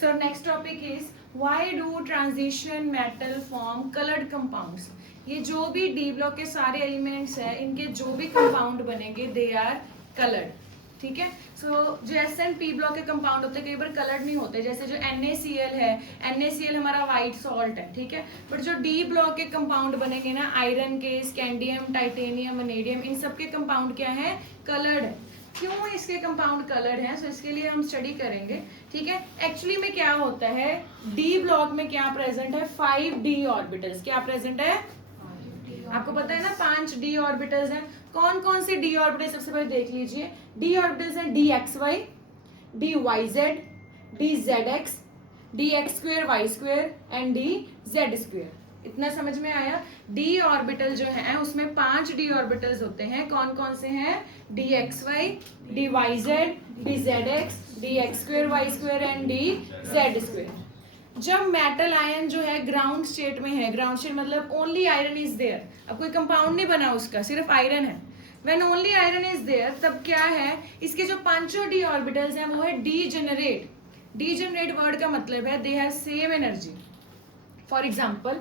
So next topic is why do transition metal form colored compounds? ये जो भी D block के सारे एलिमेंट्स हैं इनके जो भी कंपाउंड बनेंगे दे आर कलर्ड. ठीक है. सो जो एस एंड पी ब्लॉक के कंपाउंड होते हैं कई बार कलर्ड नहीं होते, जैसे जो NaCl है, NaCl हमारा वाइट सॉल्ट है. ठीक है. बट जो डी ब्लॉक के कंपाउंड बनेंगे ना, आयरन के, स्कैंडियम, टाइटेनियम, वनेडियम, इन सब के कंपाउंड क्या है? कलर्ड है. क्यों इसके कंपाउंड कलर्ड हैं? सो इसके लिए हम स्टडी करेंगे. ठीक है. एक्चुअली में क्या होता है, डी ब्लॉक में क्या प्रेजेंट है? 5d orbitals. क्या प्रेजेंट है? आपको पता है ना 5d ऑर्बिटल्स हैं. कौन कौन से डी ऑर्बिटल? सबसे पहले देख लीजिए. डी ऑर्बिटल्स हैं dxy, dyz, dzx, dx2y2 and dz2. इतना समझ में आया? डी ऑर्बिटल जो है उसमें 5 डी ऑर्बिटल्स होते हैं. कौन कौन से हैं? dxy, dyz, dzx, dx2y2 and dz2. जब मेटल आयन जो है ग्राउंड स्टेट में है, ग्राउंड स्टेट मतलब ओनली आयरन इज देयर, अब कोई कंपाउंड नहीं बना उसका, सिर्फ आयरन है. When only iron is there तब क्या है, इसके जो पांचों डी ऑर्बिटल्स हैं वो है डीजेनरेट. डीजेनरेट वर्ड का मतलब है they have same energy. For example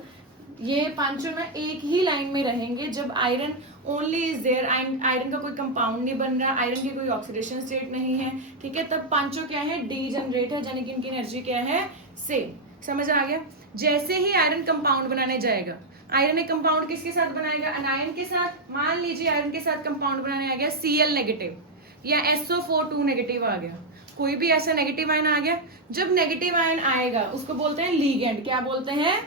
ये पांचों में एक ही लाइन में रहेंगे जब iron only is there, iron का कोई कंपाउंड नहीं बन रहा, आयरन की कोई ऑक्सीडेशन स्टेट नहीं है. ठीक है. तब पांचों क्या है? डीजेनरेट है, यानी कि इनकी एनर्जी क्या है? सेम. समझ आ गया? जैसे ही आयरन कंपाउंड बनाने जाएगा, आयरन एक कंपाउंड किसके साथ बनाएगा? अनायन के साथ. मान लीजिए आयरन के साथ कंपाउंड बनाने आ गया Cl नेगेटिव या SO4 नेगेटिव आ गया, कोई भी ऐसा नेगेटिव आयन आ गया. जब नेगेटिव आयन आएगा उसको बोलते हैं लीगेंड. क्या बोलते हैं?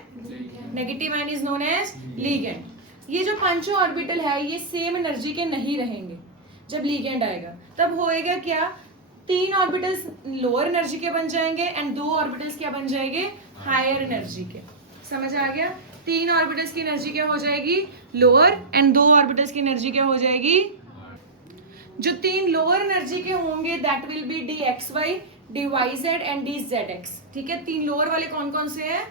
Negative ion is known as ligand. ये जो पांचों ऑर्बिटल है ये सेम एनर्जी के नहीं रहेंगे. जब लीगेंड आएगा तब होएगा क्या? 3 ऑर्बिटल्स लोअर एनर्जी के बन जाएंगे एंड 2 ऑर्बिटल्स क्या बन जाएंगे? हायर एनर्जी के. समझ आ गया? 3 ऑर्बिटल्स की एनर्जी क्या हो जाएगी? लोअर एंड 2 ऑर्बिटल्स की एनर्जी क्या हो जाएगी? जो 3 लोअर एनर्जी के होंगे that will be dxy, dyz and dzx. ठीक है. 3 लोअर वाले कौन कौन से हैं?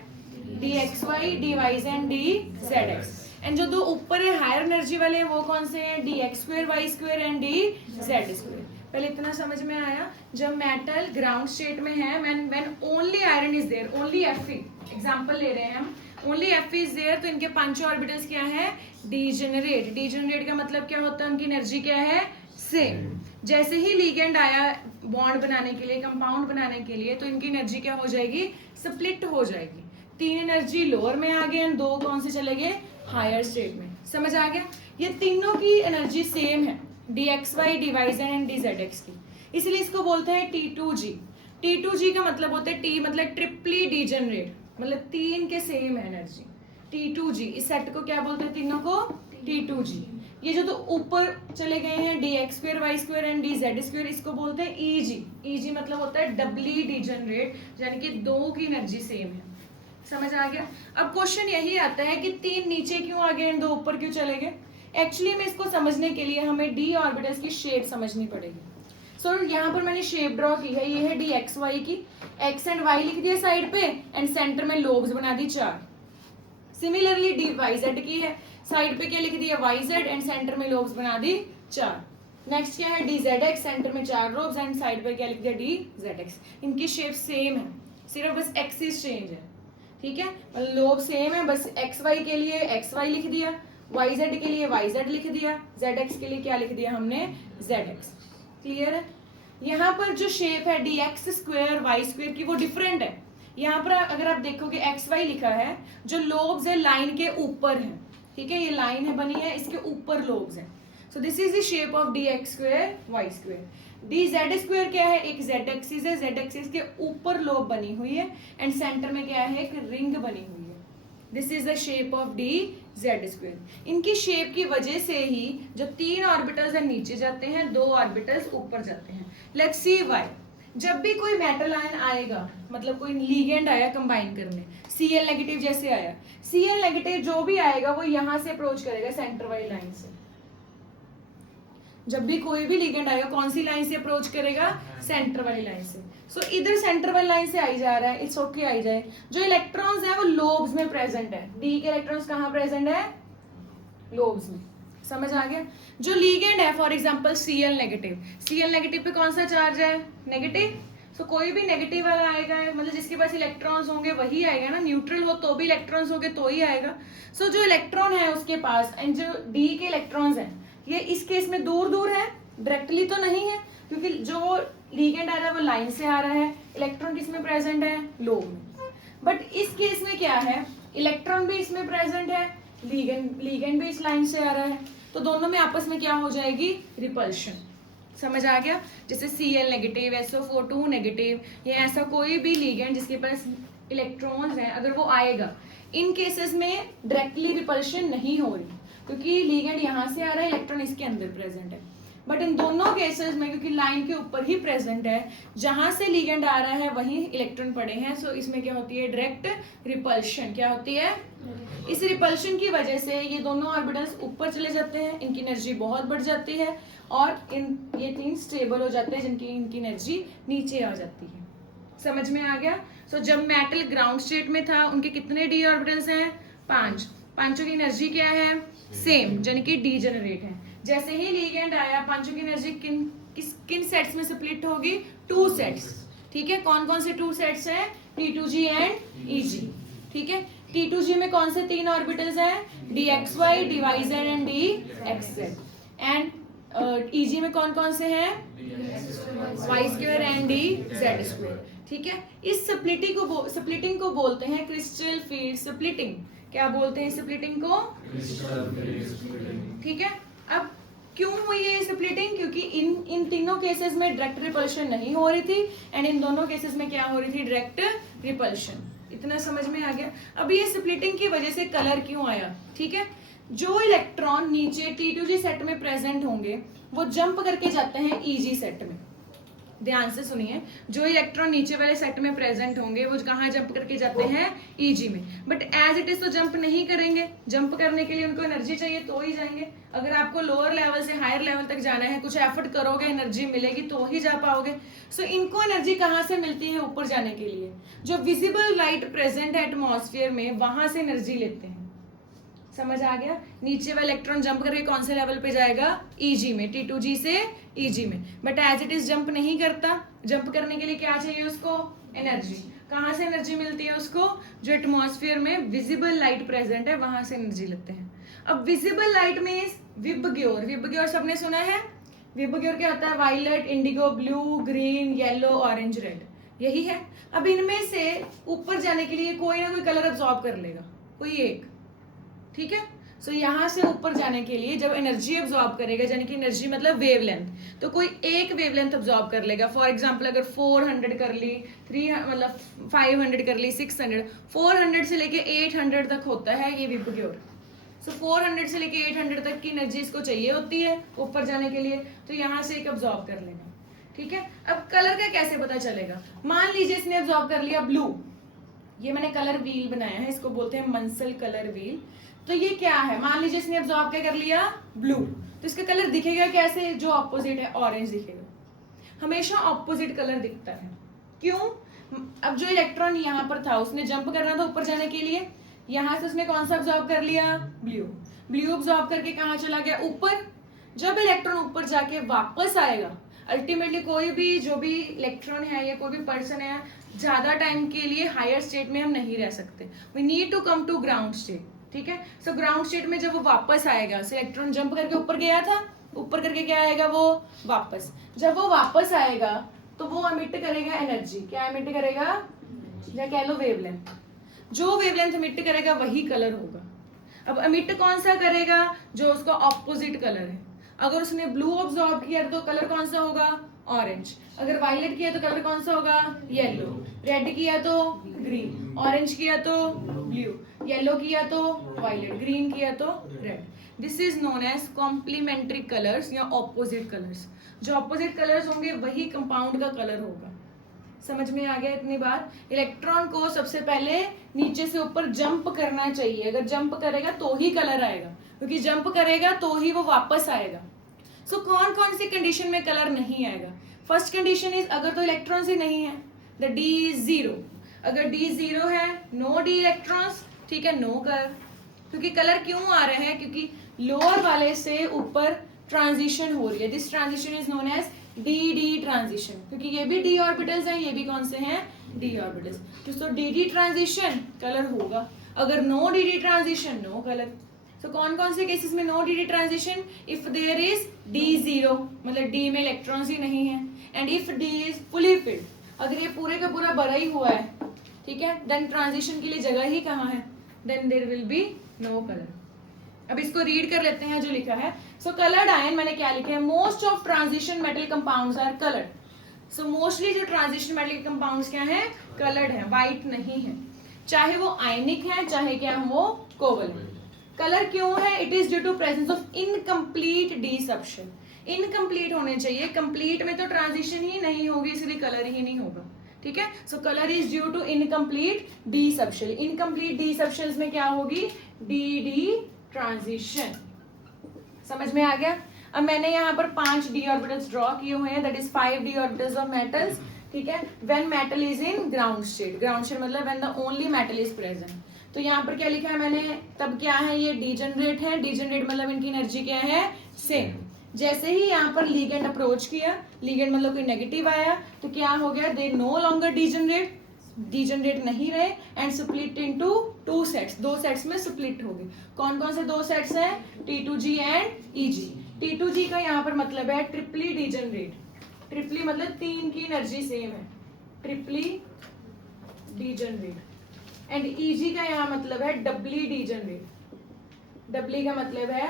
dxy, dyz and dzx. And जो 2 ऊपर है हायर एनर्जी वाले वो कौन से हैं? dx2, y2 and dz2. पहले इतना समझ में आया? जब मेटल ग्राउंड स्टेट में है, when only iron is there, only Fe, example ले रहे हैं हम, ओनली Fe इज देयर, तो इनके पांचों ऑर्बिटल्स क्या है? डीजेनरेट. डीजेनरेट का मतलब क्या होता है? उनकी एनर्जी क्या है? सेम. जैसे ही लीगेंड आया बॉन्ड बनाने के लिए, कंपाउंड बनाने के लिए, तो इनकी एनर्जी क्या हो जाएगी? स्प्लिट हो जाएगी. 3 एनर्जी लोअर में आ गए, 2 कौन से चले गए? हायर स्टेट में. समझ आ गया? ये तीनों की एनर्जी सेम है, dxy, dyz एंड dzx की. इसलिए इसको बोलते हैं T2G. T2G का मतलब होता है T मतलब ट्रिपली डीजेनरेट, मतलब 3 के सेम एनर्जी. T2G. इस सेट को क्या बोलते हैं? तीनों को T2G. ये जो तो ऊपर चले गए हैं dx2, y2 एंड dz2, इसको बोलते हैं EG. EG मतलब होता है डबली डीजेनरेट, यानी कि 2 की एनर्जी सेम है. समझ आ गया? अब क्वेश्चन यही आता है कि 3 नीचे क्यों आ गए एंड 2 ऊपर क्यों चले गए? एक्चुअली में इसको समझने के लिए हमें डी ऑर्बिटल्स की शेप समझनी पड़ेगी. सो यहाँ पर मैंने शेप ड्रॉ की है, ये है dxy की, x एंड y लिख दिया साइड पे एंड सेंटर में लोब्स बना दी 4. सिमिलरली dyz की है, साइड पे क्या लिख दिया? yz एंड सेंटर में लोब्स बना दी 4. नेक्स्ट क्या है? dzx, सेंटर में 4 लोब्स एंड साइड पे क्या लिख दिया? dzx. इनकी शेप सेम है, सिर्फ बस एक्सिस चेंज है. ठीक है. लोब सेम है, बस xy के लिए xy लिख दिया, yz के लिए yz लिख दिया, zx के लिए क्या लिख दिया हमने? zx. क्लियर है? यहाँ पर जो शेप है dx2, y2 की वो डिफरेंट है. यहाँ पर अगर आप देखोगे xy लिखा है, जो लोब्स है लाइन के ऊपर है. ठीक है. ये लाइन है बनी है, इसके ऊपर लोब्स है. So this is the shape of dx2, y2. dz2 क्या है? एक z एक्सिस है, z एक्सिस के ऊपर लोब बनी हुई है एंड सेंटर में क्या है? एक रिंग बनी हुई है. This is the shape of dz2. इनकी शेप की वजह से ही जो 3 ऑर्बिटल्स है नीचे जाते हैं, 2 ऑर्बिटल्स ऊपर जाते हैं. Let's see why. जब भी कोई मेटल आयन आएगा, मतलब कोई लीगेंड आया कंबाइन करने, Cl नेगेटिव जैसे आया, Cl नेगेटिव जो भी आएगा वो यहाँ से अप्रोच करेगा सेंटर वाली लाइन से. जब भी कोई भी लिगेंड आएगा कौन सी लाइन से अप्रोच करेगा? सेंटर वाली लाइन से. सो इधर सेंटर वाली लाइन से आई जा रहा है, इट्स ओके आई जाए. जो इलेक्ट्रॉन्स हैं वो लोब्स में प्रेजेंट है. डी के इलेक्ट्रॉन्स कहाँ प्रेजेंट है? लोब्स में. समझ आ गया? जो लीगेंड है for example Cl negative, Cl negative पे कौन सा चार्ज है? नेगेटिव. सो कोई भी नेगेटिव वाला आएगा, मतलब जिसके पास इलेक्ट्रॉन्स होंगे वही आएगा ना, न्यूट्रल हो तो भी इलेक्ट्रॉन्स होंगे तो ही आएगा। सो जो इलेक्ट्रॉन है उसके पास एंड जो डी के इलेक्ट्रॉन्स हैं ये इस केस में दूर दूर है, डायरेक्टली तो नहीं है, क्योंकि जो लिगेंड आ रहा है वो लाइन से आ रहा है, इलेक्ट्रॉन किस में प्रेजेंट है, लोब में। बट इस केस में क्या है, इलेक्ट्रॉन भी इसमें प्रेजेंट है, लिगेंड भी इस लाइन से आ रहा है, तो दोनों में आपस में क्या हो जाएगी, रिपल्शन। समझ आ गया? जैसे Cl नेगेटिव, SO4 नेगेटिव, या ऐसा कोई भी लिगेंड जिसके पास इलेक्ट्रॉन्स हैं अगर वो आएगा, इन केसेस में डायरेक्टली रिपल्शन नहीं हो रही, क्योंकि लिगेंड यहाँ से आ रहा है, इलेक्ट्रॉन इसके अंदर प्रेजेंट है। बट इन दोनों केसेस में क्योंकि लाइन के ऊपर ही प्रेजेंट है, जहां से लिगेंड आ रहा है वहीं इलेक्ट्रॉन पड़े हैं, सो इसमें क्या होती है, डायरेक्ट रिपल्शन। क्या होती है? इस रिपल्शन की वजह से ये दोनों ऑर्बिटल्स ऊपर चले जाते हैं, इनकी एनर्जी बहुत बढ़ जाती है, और ये तीन स्टेबल हो जाते हैं जिनकी इनकी एनर्जी नीचे आ जाती है। समझ में आ गया? सो जब मेटल ग्राउंड स्टेट में था उनके कितने डी ऑर्बिटल्स हैं, 5, पांचों की एनर्जी क्या है, सेम, यानी कि डी जनरेट है। जैसे ही लिगेंड आया, पांचों की एनर्जी किन सेट्स में स्प्लिट होगी, 2 सेट्स। ठीक है, कौन कौन से 2 सेट्स हैं, T2G एंड EG। ठीक है, T2G में कौन से 3 ऑर्बिटल्स हैं, DXY, DYZ and DXZ। And EG में कौन कौन से हैं, Y2 एंड DZ2। ठीक है, इस स्प्लिटिंग को बोलते हैं क्रिस्टल फील्ड स्प्लिटिंग। क्या बोलते हैं स्प्लिटिंग को, ठीक है। अब क्यों हुई है स्प्लिटिंग, क्योंकि इन तीनों केसेस में डायरेक्ट रिपल्शन नहीं हो रही थी, एंड इन दोनों केसेस में क्या हो रही थी, डायरेक्ट रिपल्शन। इतना समझ में आ गया? अब ये स्प्लिटिंग की वजह से कलर क्यों आया, ठीक है। जो इलेक्ट्रॉन नीचे T2G सेट में प्रेजेंट होंगे वो जंप करके जाते हैं EG सेट में। ध्यान से सुनिए, जो इलेक्ट्रॉन नीचे वाले सेट में प्रेजेंट होंगे वो कहाँ जंप करके जाते हैं, EG में। बट एज इट इज तो जंप नहीं करेंगे, जंप करने के लिए उनको एनर्जी चाहिए तो ही जाएंगे। अगर आपको लोअर लेवल से हायर लेवल तक जाना है, कुछ एफर्ट करोगे, एनर्जी मिलेगी तो ही जा पाओगे। सो इनको एनर्जी कहाँ से मिलती है ऊपर जाने के लिए, जो विजिबल लाइट प्रेजेंट है एटमॉस्फेयर में वहां से एनर्जी लेते हैं। समझ आ गया? नीचे वाला इलेक्ट्रॉन जंप करके कौन से लेवल पे जाएगा, EG में, T2G से EG में। But as it is jump नहीं करता, जंप करने के लिए क्या चाहिए उसको, एनर्जी। कहाँ से एनर्जी मिलती है उसको, जो एटमॉस्फेयर में विजिबल लाइट प्रेजेंट है वहां से एनर्जी लेते हैं। अब विजिबल लाइट में विबग्योर, विबग्योर सबने सुना है, विबग्योर क्या होता है, violet, indigo, blue, green, yellow, orange, red, यही है। अब इनमें से ऊपर जाने के लिए कोई ना कोई कलर अब्सॉर्ब कर लेगा, कोई एक, ठीक है। सो यहाँ से ऊपर जाने के लिए जब एनर्जी अब्सॉर्ब करेगा, यानी कि एनर्जी मतलब वेवलेंथ, तो कोई एक वेवलेंथ अब्सॉर्ब कर लेगा। फॉर एग्जांपल अगर 400 कर ली, 3 मतलब 500 कर ली, 600, 400 से लेके 800 तक होता है ये विबग्योर। सो 400 से लेके 800 तक की एनर्जी इसको चाहिए होती है ऊपर जाने के लिए, तो यहाँ से एक अब्सॉर्ब कर लेगा, ठीक है। अब कलर का कैसे पता चलेगा, मान लीजिए इसने अब्सॉर्ब कर लिया ब्लू, ये मैंने कलर व्हील बनाया है, इसको बोलते हैं मंसल कलर व्हील। तो ये क्या है, मान लीजिए इसने अब्सॉर्ब क्या कर लिया, ब्लू, तो इसका कलर दिखेगा कैसे, जो ऑपोजिट है ऑरेंज दिखेगा, हमेशा ऑपोजिट कलर दिखता है। क्यों? अब जो इलेक्ट्रॉन यहाँ पर था उसने जंप करना था ऊपर जाने के लिए, यहाँ से उसने कौन सा अब्सॉर्ब कर लिया, ब्लू। ब्लू अब्सॉर्ब करके कहाँ चला गया, ऊपर। जब इलेक्ट्रॉन ऊपर जाके वापस आएगा, अल्टीमेटली कोई भी जो भी इलेक्ट्रॉन है या कोई भी पर्सन है, ज्यादा टाइम के लिए हायर स्टेट में हम नहीं रह सकते, we need to come to ground state, ठीक है। सो ग्राउंड स्टेट में जब वो वापस आएगा, इलेक्ट्रॉन जंप करके ऊपर गया था, ऊपर करके क्या आएगा वो वापस। जब वो वापस आएगा तो वो एमिट करेगा एनर्जी, क्या एमिट करेगा, या कह लो वेवलेंथ। जो वेवलेंथ एमिट करेगा वही कलर होगा। अब एमिट कौन सा करेगा, जो उसका ऑपोजिट कलर है। अगर उसने ब्लू ऑब्जॉर्ब किया तो कलर कौन सा होगा, ऑरेंज। अगर वायलेट किया तो कलर कौन सा होगा, येलो। रेड किया तो ग्रीन, ऑरेंज किया तो ब्लू, येलो किया तो वायलेट, ग्रीन किया तो red. This is known as complementary colours या ऑपोजिट कलर्स। जो ऑपोजिट कलर्स होंगे वही कंपाउंड का कलर होगा। समझ में आ गया इतनी बात। इलेक्ट्रॉन को सबसे पहले नीचे से ऊपर जंप करना चाहिए, अगर जंप करेगा तो ही कलर आएगा, क्योंकि जंप करेगा तो ही वो वापस आएगा। सो कौन कौन सी कंडीशन में कलर नहीं आएगा, फर्स्ट कंडीशन इज अगर तो इलेक्ट्रॉन्स ही नहीं है, द डी इज 0। अगर डी 0 है, नो डी इलेक्ट्रॉन्स, ठीक है, नो कलर। क्योंकि कलर क्यों आ रहे हैं, क्योंकि लोअर वाले से ऊपर ट्रांजिशन हो रही है, this transition is known as d d transition, क्योंकि ये भी डी ऑर्बिटल्स हैं, ये भी कौन से हैं, डी ऑर्बिटल्स। तो डी डी ट्रांजिशन कलर होगा, अगर no d d transition no colour. तो कौन कौन से केसेस में no d d transition, if there is d zero, मतलब डी में इलेक्ट्रॉन्स ही नहीं है, and if d is fully filled, अगर ये पूरे का पूरा भरा ही हुआ है, ठीक है, देन ट्रांजिशन के लिए जगह ही कहाँ है, then there will be no colour. अब इसको रीड कर लेते हैं जो लिखा है। सो कलर्ड आयन, मैंने क्या लिखा है, most of transition metal compounds are coloured. So mostly जो ट्रांजिशन मेटल कंपाउंड्स क्या है, कलर्ड है, व्हाइट नहीं है, चाहे वो आयनिक है चाहे क्या वो कोवलेंट। कलर क्यों है, it is due to presence of incomplete d subshell. Incomplete होने चाहिए, कंप्लीट में तो ट्रांजिशन ही नहीं होगी, इसलिए कलर ही नहीं होगा, ठीक है। So colour is due to incomplete d subshell. Incomplete d subshells में क्या होगी, डी डी ट्रांजिशन। समझ में आ गया। अब मैंने यहाँ पर 5 डी ऑर्बिटल्स ड्रॉ किए हुए हैं, that is 5 d orbitals of metals, ठीक है। When metal is in ground state, ground state मतलब when the only metal is present. तो यहाँ पर क्या लिखा है मैंने, तब क्या है, ये डीजनरेट है, डीजनरेट मतलब इनकी एनर्जी क्या है, सेम। जैसे ही यहाँ पर लीगेंड अप्रोच किया, लीगेंड मतलब कोई नेगेटिव आया, तो क्या हो गया, they know longer degenerate, degenerate नहीं रहे, and split into 2 sets, 2 sets में स्प्लिट हो गए। कौन कौन से 2 सेट्स हैं, T2G एंड EG। T2G का यहाँ पर मतलब है ट्रिपली डीजनरेट, ट्रिपली मतलब 3 की एनर्जी सेम है, ट्रिपली डीजनरेट। एंड EG का यहाँ मतलब है डबली डीजनरेट, डबली का मतलब है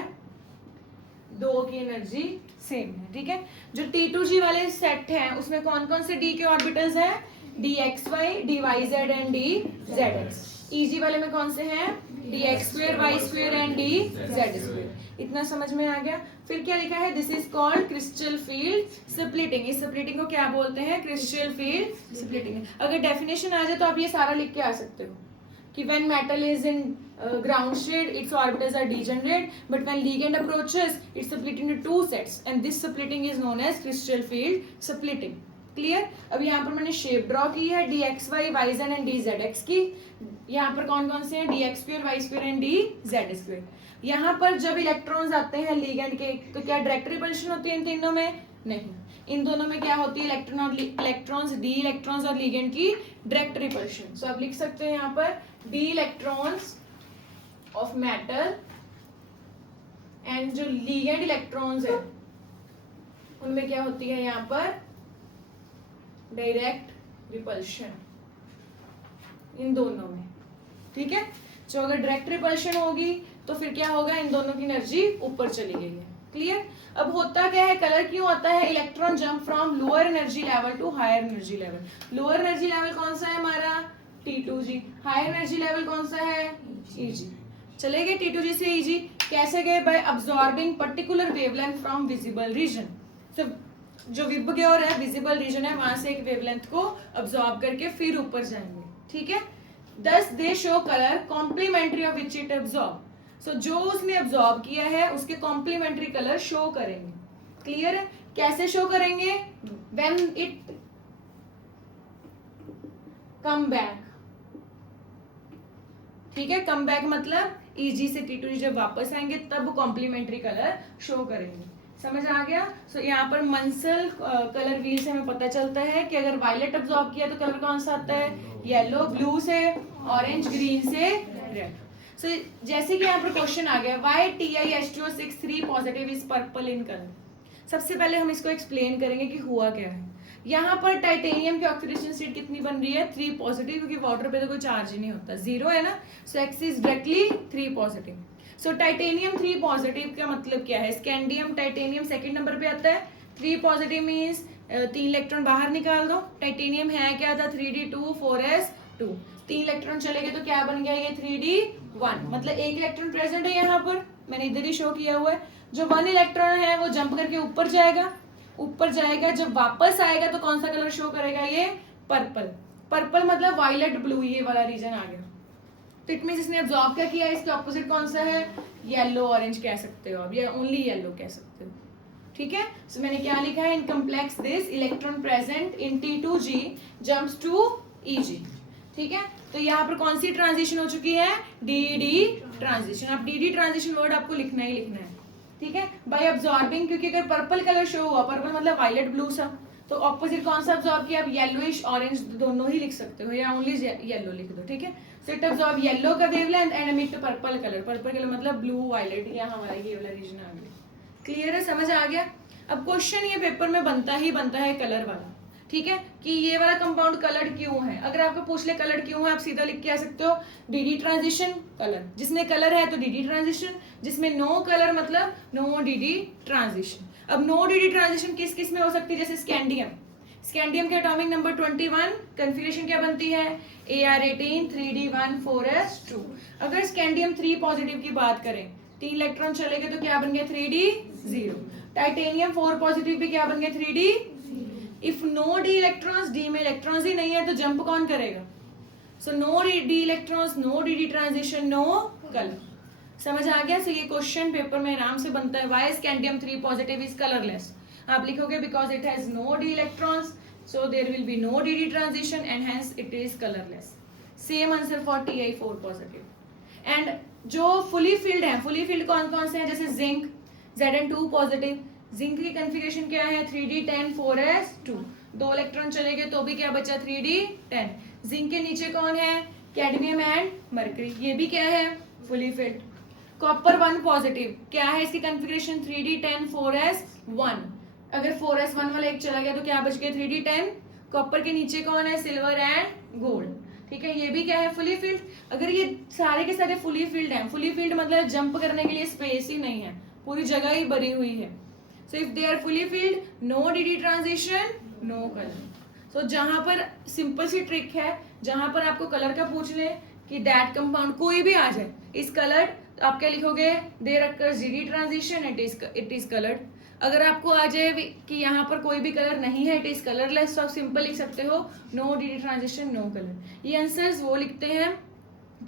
2 की एनर्जी सेम है, ठीक है। जो T2G वाले सेट हैं उसमें कौन कौन से D के ऑर्बिटल्स हैं, DXY, DYZ and DZX। EG वाले में कौन से हैं, DX2, Y2 एंड DZ2। इतना समझ में आ गया। फिर क्या लिखा है, this is called crystal field splitting. इस स्प्लिटिंग को क्या बोलते हैं, क्रिस्टल फील्ड स्प्लिटिंग। अगर डेफिनेशन आ जाए तो आप ये सारा लिख के आ सकते हो कि when metal is in ground state its orbitals are degenerate, but when ligand approaches it's split into 2 sets and this splitting is known as crystal field splitting। Clear. अब यहाँ पर मैंने शेप ड्रॉ की है DXY, YZ एंड DZX की। यहाँ पर कौन कौन से हैं, DX2, Y2 एंड DZ2। यहाँ पर जब इलेक्ट्रॉन्स आते हैं लिगेंड के, तो क्या डायरेक्ट रिपल्शन होती है इन तीनों में, नहीं। इन दोनों में क्या होती है, इलेक्ट्रॉन और इलेक्ट्रॉन्स, डी इलेक्ट्रॉन्स और लिगेंड की डायरेक्ट रिपल्शन। सो आप लिख सकते हैं यहाँ पर D electrons of metal and जो लिगेंड इलेक्ट्रॉन्स है उनमें क्या होती है यहाँ पर डायरेक्ट रिपल्शन, इन दोनों में, ठीक है। जो अगर डायरेक्ट रिपल्शन होगी तो फिर क्या होगा, इन दोनों की एनर्जी ऊपर चली गई है, क्लियर। अब होता क्या है, कलर क्यों होता है, electron jump from lower energy level to higher energy level. Lower energy level कौन सा है हमारा, T2G। हायर एनर्जी लेवल कौन सा है, EG। चले गए T2G से EG, कैसे गए, by absorbing particular wavelength from visible region. तो जो विबग्योर है, विजिबल रीजन है, वहां से एक वेवलेंथ को अब्सॉर्ब करके फिर ऊपर जाएंगे, ठीक है। Thus they show colour complementary of which it absorb. So जो उसने अब्सॉर्ब किया है उसके कॉम्प्लीमेंट्री कलर शो करेंगे, क्लियर है। कैसे शो करेंगे, व्हेन इट कम बैक, ठीक है। कम बैक मतलब EG से T2G जब वापस आएंगे तब कॉम्प्लीमेंट्री कलर शो करेंगे। समझ आ गया। सो यहाँ पर मंसल कलर व्हील से हमें पता चलता है कि अगर वायलेट अब्सॉर्ब किया तो कलर कौन सा आता है, येलो, ब्लू से ऑरेंज, ग्रीन से रेड। सो जैसे कि यहाँ पर क्वेश्चन आ गया, why TiH2O6 3 positive is purple in colour. सबसे पहले हम इसको एक्सप्लेन करेंगे कि हुआ क्या है। यहाँ पर टाइटेनियम की ऑक्सीडेशन स्टेट कितनी बन रही है, 3 पॉजिटिव, क्योंकि वाटर पे तो कोई चार्ज ही नहीं होता, 0 है ना। सो X is directly 3 positive. So titanium 3 positive का मतलब क्या है, स्कैंडियम टाइटेनियम सेकंड नंबर पे आता है। 3 पॉजिटिव मीन्स 3 इलेक्ट्रॉन बाहर निकाल दो। टाइटेनियम है क्या था, 3d2 4s2, 3 इलेक्ट्रॉन चले गए तो क्या बन गया ये 3d1, मतलब 1 इलेक्ट्रॉन प्रेजेंट है यहाँ पर, मैंने इधर ही शो किया हुआ है। जो 1 इलेक्ट्रॉन है वो जंप करके ऊपर जाएगा, ऊपर जाएगा, जब वापस आएगा तो कौन सा कलर शो करेगा, ये पर्पल। पर्पल मतलब वायलेट ब्लू, ये वाला रीजन आ गया। तो इट मींस इसने अब्सॉर्ब क्या किया, इसके ऑपोजिट कौन सा है, येलो ऑरेंज कह सकते हो आप, या ओनली येलो कह सकते हो, ठीक है। सो मैंने क्या लिखा है, in complex this electron present in T2G jumps to EG, ठीक है। तो यहाँ पर कौन सी ट्रांजिशन हो चुकी है, DD ट्रांजिशन। अब DD ट्रांजिशन वर्ड आपको लिखना ही लिखना है, ठीक है, बाय अब्जॉर्बिंग, क्योंकि अगर पर्पल कलर शो हुआ, पर्पल मतलब वायलेट ब्लू सा, तो ऑपोजिट कौन सा अब्जॉर्ब किया, आप येलोइश ऑरेंज दोनों ही लिख सकते हो या ओनली येलो लिख दो, ठीक है। सो इट अब्जॉर्ब येलो का wavelength and emit purple colour, purple colour मतलब ब्लू वायलेट, या हमारा ये वाला रीजन आ गया। क्लियर है, समझ आ गया। अब क्वेश्चन ये पेपर में बनता है कलर वाला, ठीक है, कि ये वाला कंपाउंड कलर्ड क्यों है। अगर आपको पूछ ले कलर्ड क्यों है, आप सीधा लिख के आ सकते हो डीडी ट्रांजिशन कलर, जिसमें कलर है तो डीडी ट्रांजिशन, जिसमें नो कलर मतलब नो डीडी ट्रांजिशन। अब नो डीडी ट्रांजिशन किस किस में हो सकती है, जैसे स्कैंडियम, स्कैंडियम के एटॉमिक नंबर 21, कन्फिगरेशन क्या बनती है Ar18 3d1 4s2। अगर स्कैंडियम 3 पॉजिटिव की बात करें, 3 इलेक्ट्रॉन चले गए तो क्या बन गया 3d0। टाइटेनियम 4 पॉजिटिव भी क्या बन गया 3d। If no d electrons, d में इलेक्ट्रॉन्स ही नहीं है तो जंप कौन करेगा, so no d electrons, no d transition, no colour. समझ आ गया। सो ये क्वेश्चन पेपर में आराम से बनता है, why scandium 3 positive is colourless. आप लिखोगे because it has no d electrons, so there will be no d transition and hence it is colourless. Same answer for Ti4 positive. And जो fully filled है, fully filled कौन कौन से हैं, जैसे zinc Zn2 positive, zinc की configuration क्या है 3d10 4s2, 2 इलेक्ट्रॉन चले गए तो भी क्या बचा 3d10। जिंक के नीचे कौन है, कैडमियम एंड मरकरी, ये भी क्या है फुली फिल्ड। कॉपर 1 पॉजिटिव, क्या है इसकी कन्फिगरेशन 3d10 4s1, अगर 4s1 वाला एक चला गया तो क्या बच गया 3d10। कॉपर के नीचे कौन है, सिल्वर एंड गोल्ड, ठीक है, ये भी क्या है फुली फिल्ड। अगर ये सारे के सारे फुली फिल्ड हैं, फुली फिल्ड मतलब जंप करने के लिए स्पेस ही नहीं है, पूरी जगह ही भरी हुई है। So if they are fully filled, no d transition, no colour. So जहां पर सिंपल सी ट्रिक है, जहां पर आपको कलर का पूछ ले कि दैट कंपाउंड कोई भी आ जाए इस कलर, तो आप क्या लिखोगे, there occurs d transition, it is coloured. अगर आपको आ जाए कि यहाँ पर कोई भी कलर नहीं है, इट इज कलरलेस, तो आप सिंपल लिख सकते हो no d transition, no colour. ये आंसर्स वो लिखते हैं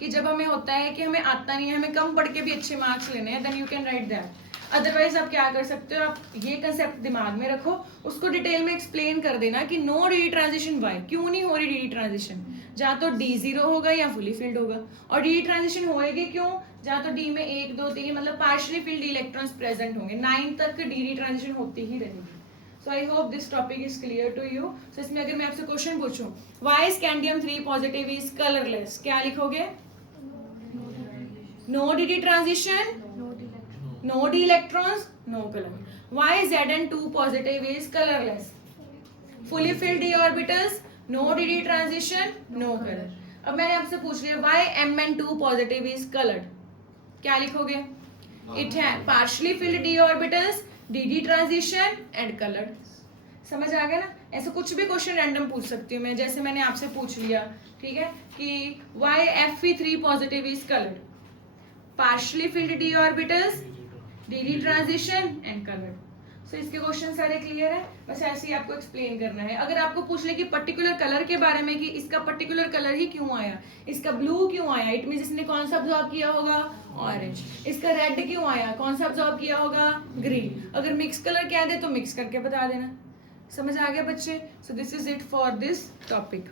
कि जब हमें होता है कि हमें आता नहीं है, हमें कम पढ़ के भी अच्छे मार्क्स लेने हैं, then you can write that. Otherwise आप क्या कर सकते हो, आप ये कंसेप्ट दिमाग में रखो, उसको डिटेल में एक्सप्लेन कर देना कि नो डी ट्रांजिशन वाई, क्यों नहीं हो रही डी ट्रांजिशन, जहाँ तो D0 होगा या फुली फिल्ड होगा, और डी ट्रांजिशन होएगी क्यों, जहाँ तो डी में 1 2 3 मतलब पार्शियली फिल्ड इलेक्ट्रॉन्स प्रेजेंट होंगे, 9 तक डी ट्रांजिशन होती ही रहेगी। So I hope this topic is clear to you. So इसमें अगर मैं आपसे क्वेश्चन पूछूं why scandium 3 positive is colourless, क्या लिखोगे, no d transition, no d electrons, no color. Why Zn2 positive is colorless, fully filled d orbitals, no dd transition, no color. अब मैंने आपसे पूछ लिया why Mn2 positive is colored, क्या लिखोगे, it has partially filled d orbitals, dd transition and colored। समझ आ गया ना। ऐसे कुछ भी क्वेश्चन रैंडम पूछ सकती हूँ मैं, जैसे मैंने आपसे पूछ लिया, ठीक है, कि why Fe3 positive is colored, partially filled d orbitals, d transition and colour. So इसके क्वेश्चन सारे क्लियर है, बस ऐसे ही आपको एक्सप्लेन करना है। अगर आपको पूछ ले कि पर्टिकुलर कलर के बारे में कि इसका पर्टिकुलर कलर ही क्यों आया, इसका ब्लू क्यों आया, इट मींस इसने कौन सा अब्सॉर्ब किया होगा ऑरेंज, इसका रेड क्यों आया, कौन सा अब्सॉर्ब किया होगा ग्रीन। अगर मिक्स कलर कह दे तो मिक्स करके बता देना। समझ आ गया बच्चे। So this is it for this topic.